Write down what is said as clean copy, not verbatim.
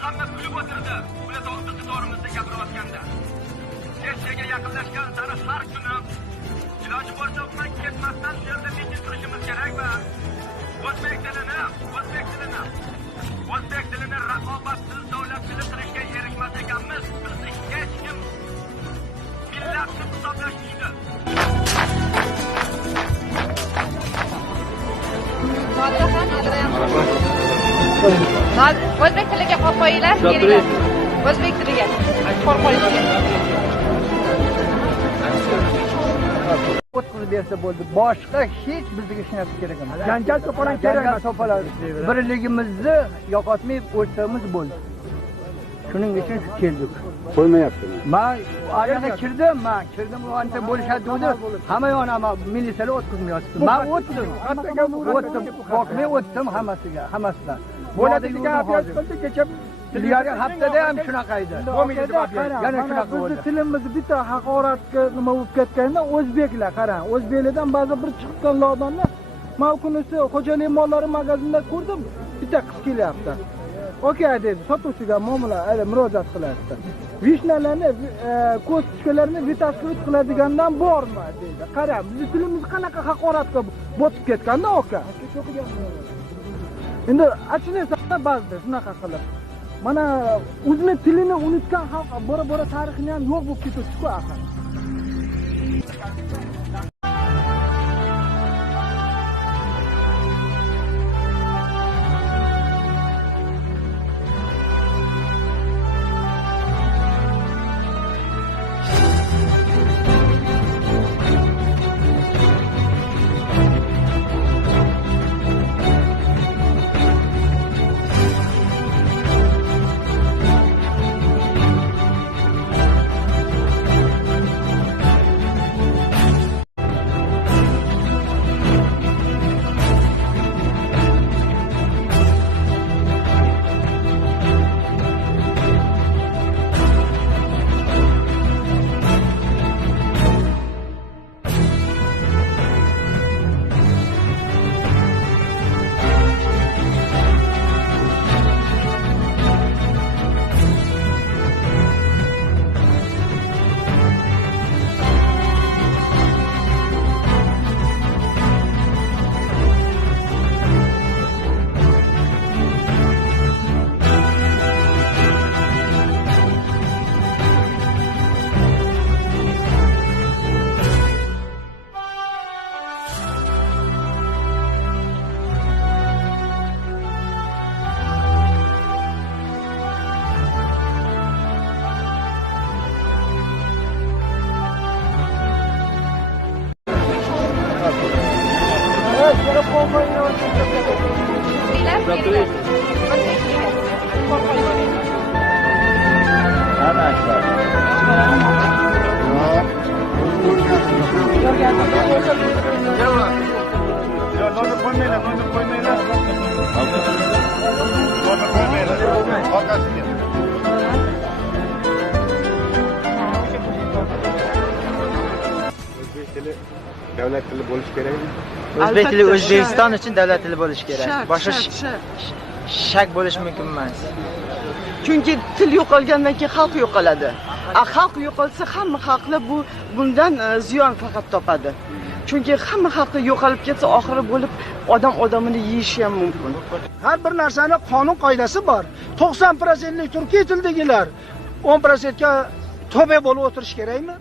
Hamma kulib o'tirdi. Ular to'g'ri to'g'rimizda gapirayotganda. Sessiyaga yaqinlashgan sari har kuni iloji boricha o'qmay ketmasdan shu yerda miting qilishimiz kerak va o'zbek tilini raqobatsiz davlat tili qilishga erishmas ekanmiz. Bizni hech kim millatni hisoblashmaydi. O'zbek tiliga qo'l qo'yinglar, o'zbek tiliga qo'l qo'yinglar. O'tkazib bersa bo'ldi. Boshqa hech bizga hech narsa kerak emas. Janjal to'polon kerak emas. Birligimizni yo'qotmay o'tamiz bo'ldi. Shuning uchun keldik. Qo'ymayaptimi? Men ayaga kirdim, ancha bo'lishadi dedi. Hamma yonaman militsiyalar o'tkazmayapti. Men o'tdim. Qo'rqmay o'tdim hammasidan. Bo'ladigan gap qildi kecha ilgari haftada ham shunaqa edi. Yana shunaqa bo'ldi. Bizni tilimizni bitta haqoratga nima bo'lib ketganda o'zbeklar qarang, o'zbeklardan ba'zi bir chiqqan odamlar men kunisi xo'jalik mollari magazinda ko'rdim, bitta qiz kelyapti. Okey dedi, sotuvchiga muomala murojaat qilyapti. Vishnalarni, ko'z tushganlarini vitaskrit qiladigandan bormi dedi. Qarang, bizni tilimiz qanaqa haqoratga botib ketganda aka. Endi achinasizda ba'zida shunaqa qilib. Mana o'zini tilini unutgan xalq bora tarixini ham yo'q bo'lib ketdi-ku axir. Davlat tili bo'lishi kerakmi? O'zbek tili O'zbekiston uchun davlat tili bo'lishi kerak. Boshqa shak bo'lish mumkin emas. Chunki til yo'qolgandan keyin xalq yo'qoladi. Xalq yo'qolsa hamma xalqlar bundan ziyon faqat topadi. Chunki hamma xalq yo'qolib ketsa oxiri bo'lib odamini yeyishi ham mumkin. Har bir narsani qonun qoidasi bor. 90% turkiy tildagilar 10% ga to'be bo'lib o'tirish kerakmi?